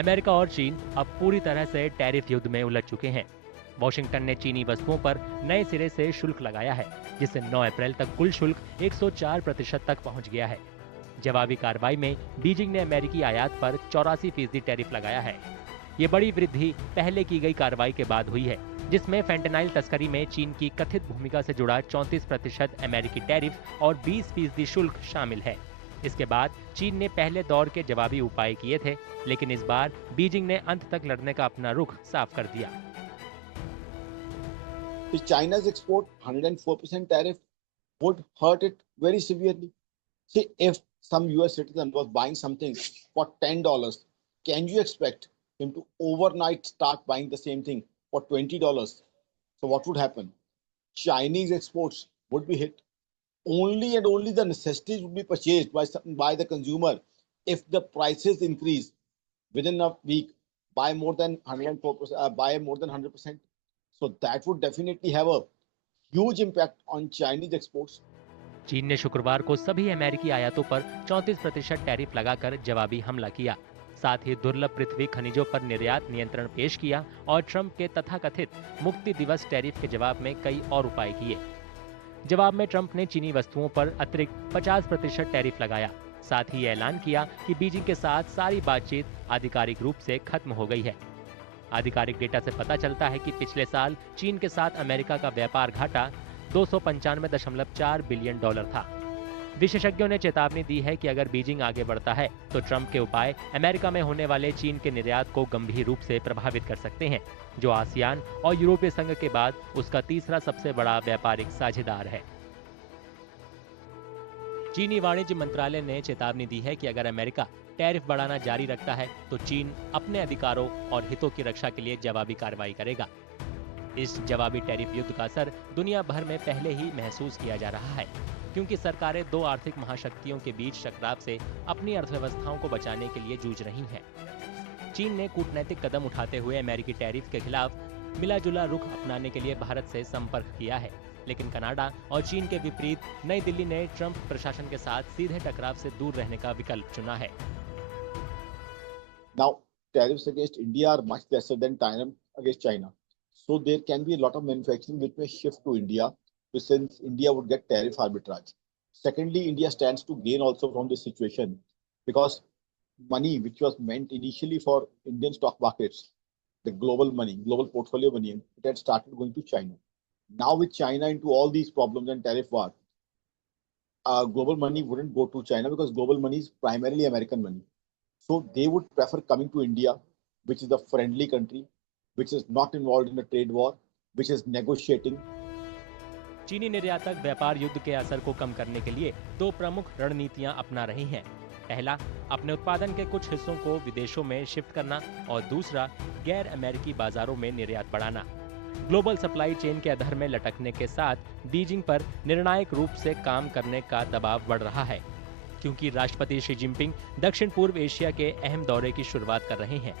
America और चीन अब पूरी तरह से टैरिफ युद्ध में उलझ चुके हैं। वॉशिंगटन ने चीनी वस्तुओं पर नए सिरे से शुल्क लगाया है, जिससे 9 अप्रैल तक कुल शुल्क 104% तक पहुंच गया है। जवाबी कार्रवाई में बीजिंग ने अमेरिकी आयात पर 84% टैरिफ लगाया है। ये बड़ी वृद्धि पहले की गई कार्रवाई के बाद हुई है, जिसमें फेंटेनाइल तस्करी में चीन की कथित भूमिका से जुड़ा 34% अमेरिकी टैरिफ और 20% शुल्क शामिल है। इसके बाद चीन ने पहले दौर के जवाबी उपाय किए थे, लेकिन इस बार बीजिंग ने अंत तक लड़ने का अपना रुख साफ कर दिया। China's export 104% tariff would hurt it very severely. See, if some US citizen was buying something for $10, can you expect him to overnight start buying the same thing for $20? So what would happen? Chinese exports would be hit. Only and only the necessities would be purchased by the consumer if the prices increase within a week by more than 104%, by more than 100%. So that would definitely have a huge impact on Chinese exports. चीन ने शुक्रवार को सभी अमेरिकी आयातों पर 34% tariff लगाकर जवाबी हमला किया। साथ ही दुर्लभ पृथ्वी खनिजों पर निर्यात नियंत्रण पेश किया और ट्रंप के तथाकथित मुक्ति दिवस टैरिफ के जवाब में कई और उपाय किए। जवाब में ट्रंप ने चीनी वस्तुओं पर अतिरिक्त 50% टैरिफ लगाया। साथ ही ऐलान किया कि बीजिंग के साथ सारी बातचीत आधिकारिक रूप से खत्म हो गई है। आधिकारिक डेटा से पता चलता है कि पिछले साल चीन के साथ अमेरिका का व्यापार घाटा $295.4 बिलियन था। विशेषज्ञों ने चेतावनी दी है कि अगर बीजिंग आगे बढ़ता है तो ट्रंप के उपाय अमेरिका में होने वाले चीन के निर्यात को गंभीर रूप से प्रभावित कर सकते हैं, जो आसियान और यूरोपीय संघ के बाद उसका तीसरा सबसे बड़ा व्यापारिक साझेदार है। चीनी वाणिज्य मंत्रालय ने चेतावनी दी है कि अगर अमेरिका टैरिफ बढ़ाना जारी रखता है तो चीन अपने अधिकारों और हितों की रक्षा के लिए जवाबी कार्रवाई करेगा। इस जवाबी टैरिफ युद्ध का असर दुनिया भर में पहले ही महसूस किया जा रहा है, क्योंकि सरकारें दो आर्थिक महाशक्तियों के बीच टकराव से अपनी अर्थव्यवस्थाओं को बचाने के लिए जूझ रही हैं। चीन ने कूटनैतिक कदम उठाते हुए अमेरिकी टैरिफ के खिलाफ मिला-जुला रुख अपनाने के लिए भारत से संपर्क किया है, लेकिन कनाडा और चीन के विपरीत नई दिल्ली ने ट्रंप प्रशासन के साथ सीधे टकराव से दूर रहने का विकल्प चुना है। Now, tariffs against India are much lesser than tariffs against China. So there can be a lot of manufacturing which may shift to India, since India would get tariff arbitrage. Secondly, India stands to gain also from this situation because money which was meant initially for Indian stock markets, the global money, global portfolio money, it had started going to China. Now with China into all these problems and tariff war, global money wouldn't go to China because global money is primarily American money. So they would prefer coming to India, which is a friendly country, which is not involved in a trade war, which is negotiating. चीनी निर्यातक व्यापार युद्ध के असर को कम करने के लिए दो प्रमुख रणनीतियां अपना रही हैं। पहला, अपने उत्पादन के कुछ हिस्सों को विदेशों में शिफ्ट करना और दूसरा, गैर अमेरिकी बाजारों में निर्यात बढ़ाना। ग्लोबल सप्लाई चेन के अधर में लटकने के साथ बीजिंग पर निर्णायक रूप से काम करने का दबाव बढ़ रहा है, क्योंकि राष्ट्रपति शी जिनपिंग दक्षिण पूर्व एशिया के अहम दौरे की शुरुआत कर रहे हैं।